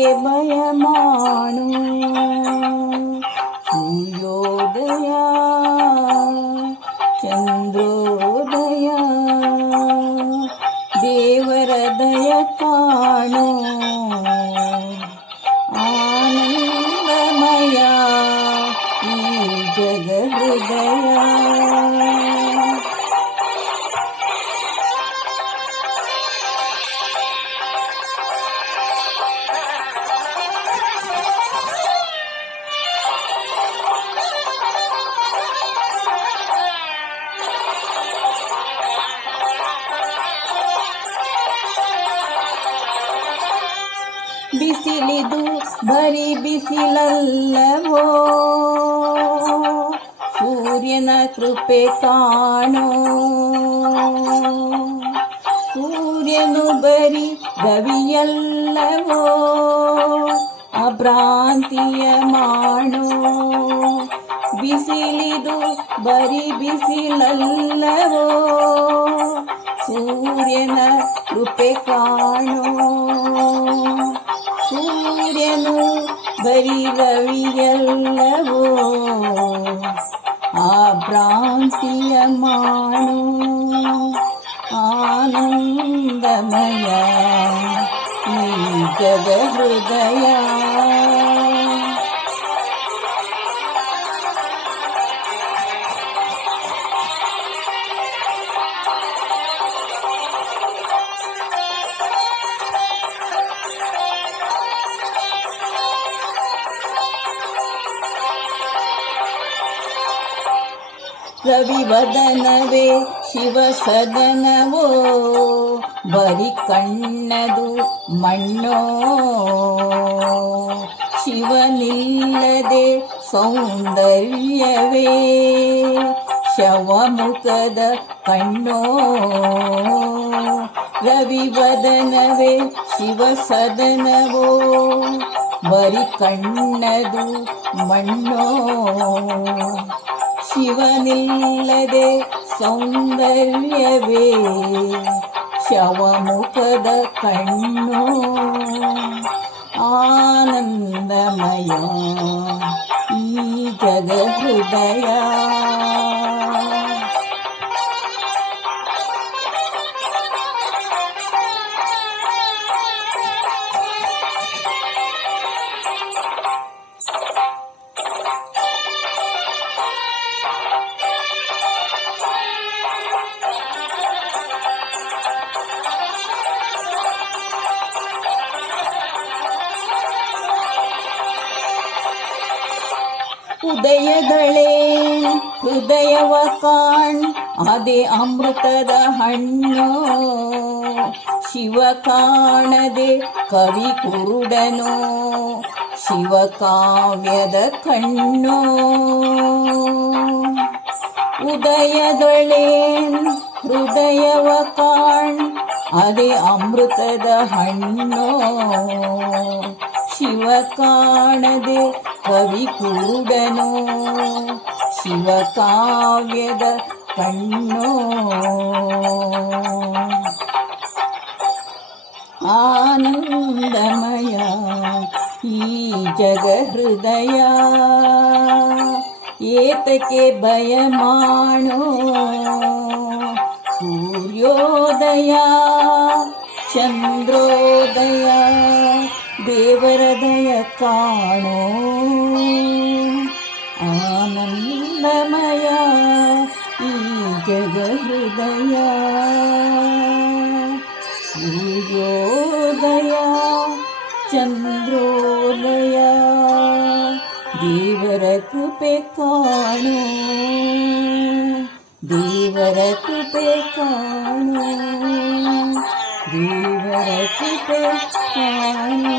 ಏತಕ್ಕೆ ಭಯ ಮಾಡು. ಸೂರ್ಯೋದಯ ಚಂದ್ರೋದಯ ದೇವರ ದಯ ಕಾಣು. ಆನಂದಮಯ ಈ ಜಗ ಹೃದಯ. ಬಿಸಿಲಿದು ಬರೀ ಬಿಸಿಲಲ್ಲವೋ, ಸೂರ್ಯನ ಕೃಪೆ ಕಾಣೋ. ಸೂರ್ಯನು ಬರೀ ರವಿಯಲ್ಲವೋ, ಅಭ್ರಾಂತಿಯ ಮಾಡೋ. ಬಿಸಿಲಿದು ಬರೀ ಬಿಸಿಲಲ್ಲವೋ, ಸೂರ್ಯನ ಕೃಪೆ ಕಾಣೋ. ಸೂರ್ಯನು ಬರೀ ರವಿಯಲ್ಲವೋ, ಆ ಭ್ರಾಂತಿಯ ಮಾಡೋ. ಆನಂದಮಯ ಈ ಜಗ ಹೃದಯ. ರವಿವದನವೇ ಶಿವಸದನವೋ, ಬರಿ ಕಣ್ಣದು ಮಣ್ಣೋ. ಶಿವನಿಲ್ಲದೆ ಸೌಂದರ್ಯವೇ ಶವಮುಖದ ಕಣ್ಣೋ. ರವಿವದನವೇ ಶಿವಸದನವೋ, ಬರಿ ಕಣ್ಣದು ಮಣ್ಣೋ. ಶಿವನಿಲ್ಲದೆ ಸೌಂದರ್ಯವೇ ಶವಮುಖದ ಕಣ್ಣೋ. ಆನಂದಮಯ ಈ ಜಗ ಹೃದಯ. ಉದಯಗಳೇ ಹೃದಯವ ಕಾಣ್, ಅದೇ ಅಮೃತದ ಹಣ್ಣು. ಶಿವ ಕಾಣದೆ ಕವಿ ಕುರುಡನೋ, ಶಿವ ಕಾವ್ಯದ ಕಣ್ಣು. ಉದಯಗಳೇ ಹೃದಯವ ಕಾಣ್, ಅದೇ ಅಮೃತದ ಹಣ್ಣು. ಶಿವ ಕಾಣದೆ ಕವಿ ಕುರುಡನೋ, ಶಿವ ಕಾವ್ಯದ ಕಣ್ಣೋ. ಆನಂದಮಯ ಈ ಜಗ ಹೃದಯ. ಏತಕ್ಕೆ ಭಯ ಮಾಡೋ. ಸೂರ್ಯೋದಯ ಚಂದ್ರೋದಯ ದೇವರ ದಯ ಕಾಣೋ. ಆನಂದಮಯ ಈ ಜಗ ಹೃದಯ. ಸೂರ್ಯೋದಯ ಚಂದ್ರೋದಯ ದೇವರ ಕೃಪೆ ಕಾಣೋ. ದೇವರ ಕೃಪೆ ಕಾಣೋ. ದೇವರ ಕೃಪೆ ಕಾಣೋ.